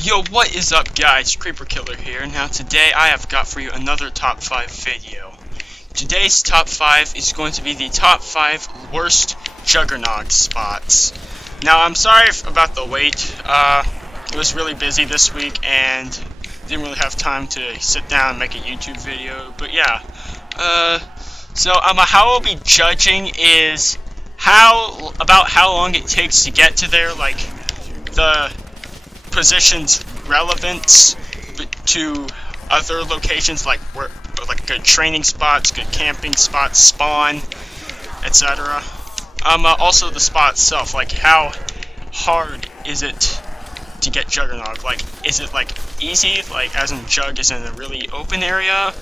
Yo, what is up guys, Creeper Killer here. Now today I have got for you another top 5 video. Today's top 5 is going to be the top 5 worst Juggernog spots. Now I'm sorry about the wait, it was really busy this week and didn't really have time to sit down and make a YouTube video, but yeah. So how I'll be judging is about how long it takes to get to there, like the position's relevance to other locations, like good training spots, good camping spots, spawn, etc. Also the spot itself, like how hard is it to get Juggernog? Like, is it like easy, like as in Jug is in a really open area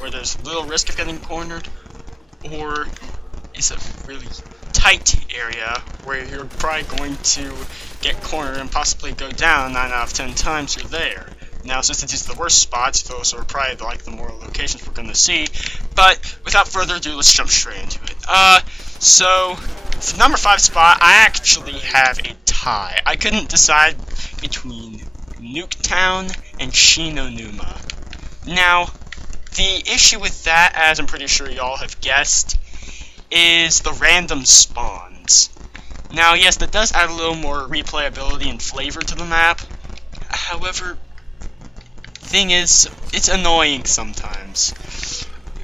where there's little risk of getting cornered, or is it really tight area where you're probably going to get cornered and possibly go down 9 out of 10 times you're there. Now, since it's the worst spots, those are probably like the more locations we're going to see. But without further ado, let's jump straight into it. So for number 5 spot, I actually have a tie. I couldn't decide between Nuketown and Shinonuma. Now, the issue with that, as I'm pretty sure y'all have guessed, is the random spawns. Now, yes, that does add a little more replayability and flavor to the map. However, thing is, it's annoying sometimes.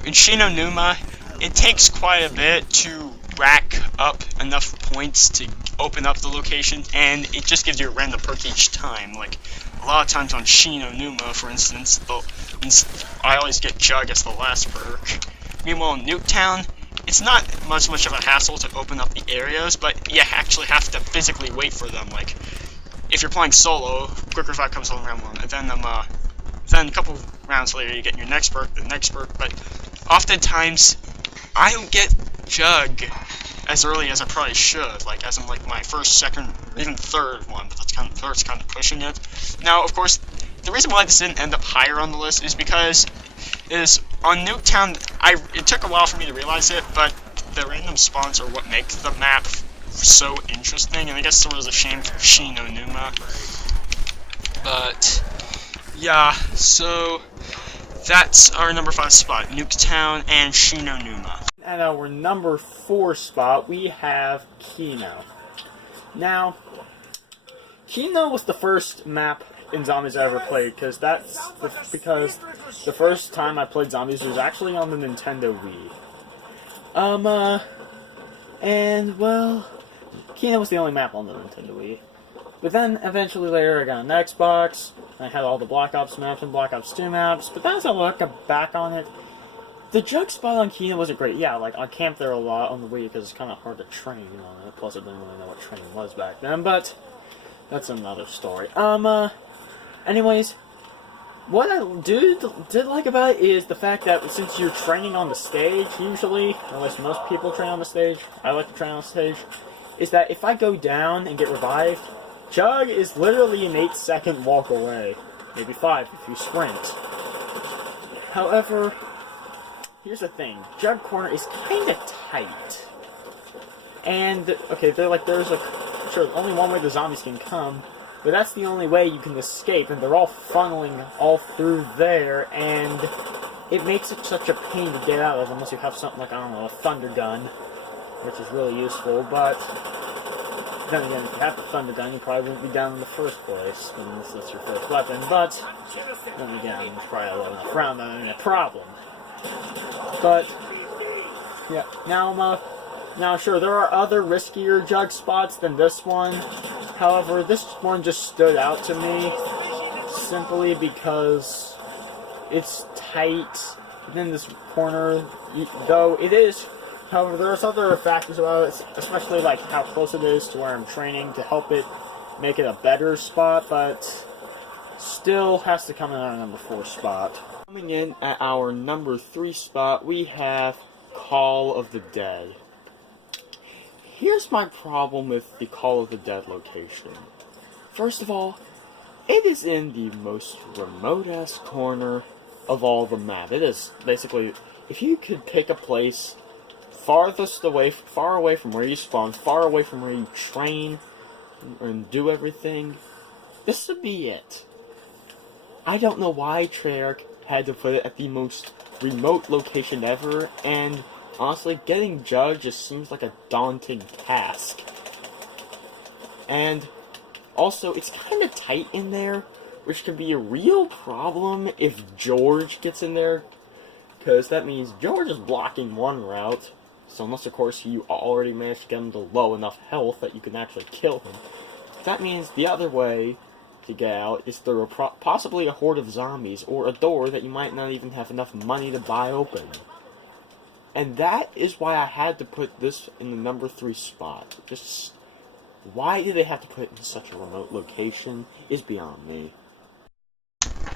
In Shinonuma, it takes quite a bit to rack up enough points to open up the location, and it just gives you a random perk each time. Like, a lot of times on Shinonuma, for instance, I always get Jug as the last perk. Meanwhile, in Nuketown, it's not much of a hassle to open up the areas, but you actually have to physically wait for them. Like, if you're playing solo, quick revive comes on round 1, and then a couple rounds later you get your next perk, but oftentimes I don't get Jug as early as I probably should, like as in like my first, second, or even third one, but third's kind of pushing it. Now, of course, the reason why this didn't end up higher on the list is because on Nuketown, it took a while for me to realize it, but the random spawns are what make the map so interesting, and I guess there was a shame for Shinonuma. But yeah, so that's our number 5 spot, Nuketown and Shinonuma. At our number 4 spot, we have Keno. Now, Keno was the first map in Zombies I ever played, because the first time I played Zombies was actually on the Nintendo Wii. And well, Keno was the only map on the Nintendo Wii. But then, eventually later, I got an Xbox, I had all the Black Ops maps and Black Ops 2 maps, but then as I look back on it, the Jug spot on Keno wasn't great. Yeah, like, I camped there a lot on the Wii, because it's kind of hard to train on it, plus I didn't really know what training was back then, but that's another story. Anyways, what I did like about it is the fact that since you're training on the stage, usually, unless most people train on the stage, I like to train on the stage, is that if I go down and get revived, Jug is literally an 8-second walk away. Maybe 5 if you sprint. However, here's the thing. Jug corner is kinda tight. And, okay, there's sure, only one way the zombies can come, but that's the only way you can escape, and they're all funneling all through there, and it makes it such a pain to get out of unless you have something like, I don't know, a thunder gun, which is really useful, but then again, if you have the thunder gun, you probably wouldn't be down in the first place, unless that's your first weapon, but then again, it's probably a low enough round, that ain't a problem. But, yeah, now sure, there are other riskier Jug spots than this one. However, this one just stood out to me simply because it's tight within this corner, though it is. However, there's other factors about it, especially like how close it is to where I'm training to help it make it a better spot, but still has to come in at our number 4 spot. Coming in at our number 3 spot, we have Call of the Dead. Here's my problem with the Call of the Dead location. First of all, it is in the most remote-ass corner of all the map. It is basically, if you could pick a place far away from where you spawn, far away from where you train and do everything, this would be it. I don't know why Treyarch had to put it at the most remote location ever, and honestly, getting Jugg just seems like a daunting task. And also, it's kind of tight in there, which can be a real problem if George gets in there, because that means George is blocking one route, so unless, of course, you already managed to get him to low enough health that you can actually kill him. That means the other way to get out is through possibly a horde of zombies, or a door that you might not even have enough money to buy open. And that is why I had to put this in the number 3 spot. Just why did they have to put it in such a remote location is beyond me.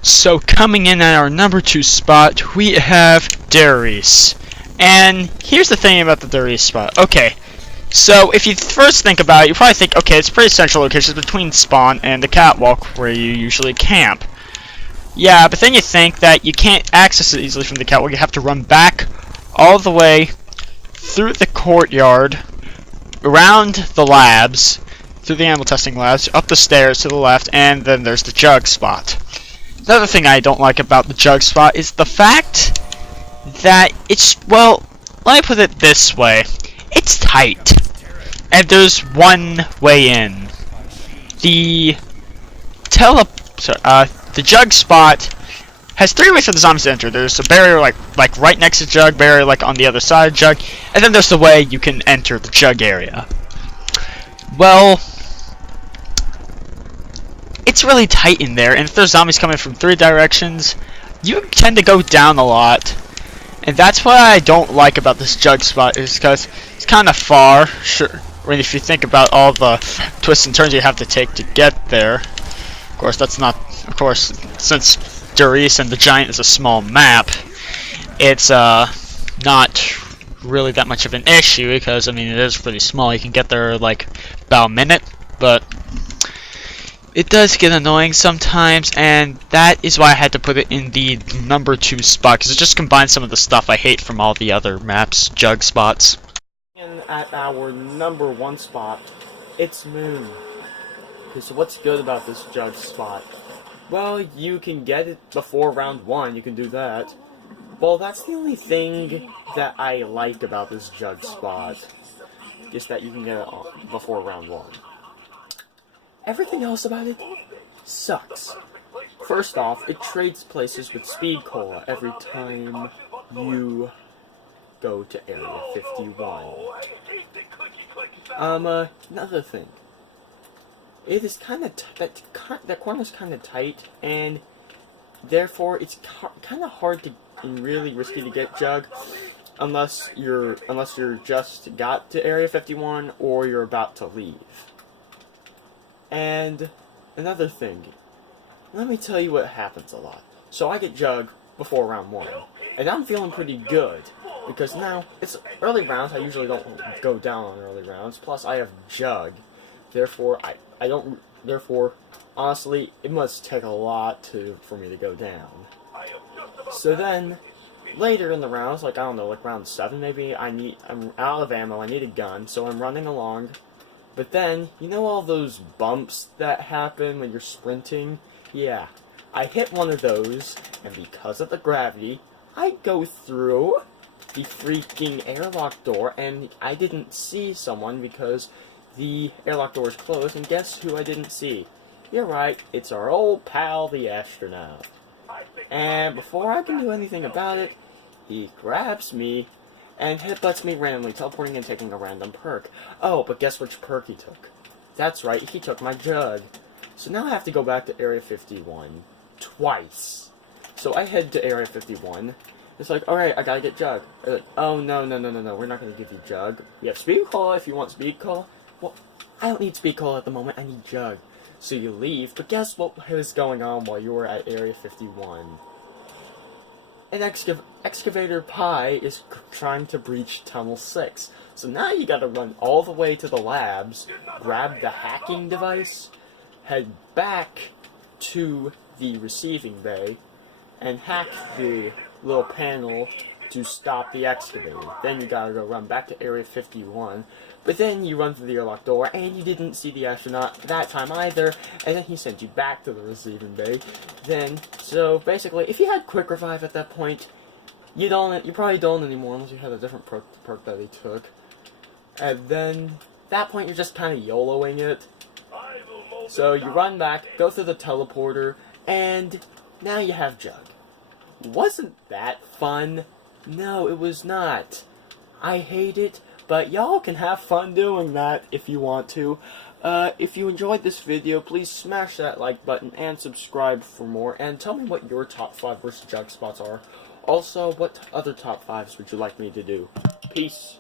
So coming in at our number 2 spot, we have Dairies. And here's the thing about the Dairies spot. Okay, so if you first think about it, you probably think, okay, it's a pretty central location between spawn and the catwalk where you usually camp. Yeah, but then you think that you can't access it easily from the catwalk. You have to run back all the way through the courtyard, around the labs, through the animal testing labs, up the stairs to the left, and then there's the Jugg spot. Another thing I don't like about the Jugg spot is the fact that it's, well, let me put it this way. It's tight. And there's one way in. The Jugg spot has 3 ways for the zombies to enter. There's a barrier like right next to Jugg, barrier like on the other side of Jugg, and then there's the way you can enter the Jugg area. Well, it's really tight in there, and if there's zombies coming from 3 directions, you tend to go down a lot. And that's what I don't like about this Jugg spot, is because it's kind of far. Sure, I mean, if you think about all the twists and turns you have to take to get there. Of course, that's not. Of course, since Dairies and the Giant is a small map, it's not really that much of an issue, because I mean it is pretty small. You can get there like about a minute, but it does get annoying sometimes, and that is why I had to put it in the number 2 spot, because it just combines some of the stuff I hate from all the other maps, Jugg spots. And at our number 1 spot, it's Moon. Okay, so what's good about this Jugg spot? Well, you can get it before round 1, you can do that. Well, that's the only thing that I like about this Jugg spot, is that you can get it before round 1. Everything else about it sucks. First off, it trades places with Speed Cola every time you go to Area 51. Another thing. It is kind of that corner's kind of tight, and therefore it's kind of hard to and really risky to get Jugg unless you're just got to Area 51 or you're about to leave. And another thing, let me tell you what happens a lot. So I get Jugg before round 1, and I'm feeling pretty good, because now, it's early rounds, I usually don't go down on early rounds, plus I have Jugg, therefore, honestly, it must take a lot for me to go down. So then, later in the rounds, like, I don't know, like round 7 maybe, I'm out of ammo, I need a gun, so I'm running along. But then, you know all those bumps that happen when you're sprinting? Yeah, I hit one of those, and because of the gravity, I go through the freaking airlock door, and I didn't see someone because the airlock door is closed, and guess who I didn't see? You're right, it's our old pal, the astronaut. And before I can do anything about it, he grabs me and headbutts me randomly, teleporting and taking a random perk. Oh, but guess which perk he took? That's right, he took my Jugg. So now I have to go back to Area 51 twice. So I head to Area 51. It's like, alright, I gotta get Jugg. Like, oh, no, we're not gonna give you Jugg. We have Speed Cola if you want Speed Cola. Well, I don't need Speed Cola at the moment, I need Jugg. So you leave, but guess what was going on while you were at Area 51? An excavator Pi is trying to breach Tunnel 6. So now you gotta run all the way to the labs, grab the hacking device, head back to the receiving bay, and hack the little panel to stop the excavator. Then you gotta go run back to Area 51. But then you run through the airlock door, and you didn't see the astronaut that time either, and then he sent you back to the receiving bay. So basically, if you had quick revive at that point, you probably don't anymore unless you had a different perk that he took. And then, at that point, you're just kind of YOLOing it. So you run back, go through the teleporter, and now you have Jugg. Wasn't that fun? No, it was not. I hate it, but y'all can have fun doing that if you want to. If you enjoyed this video, please smash that like button and subscribe for more, and tell me what your top 5 versus Jugg spots are. Also, what other top 5s would you like me to do? Peace.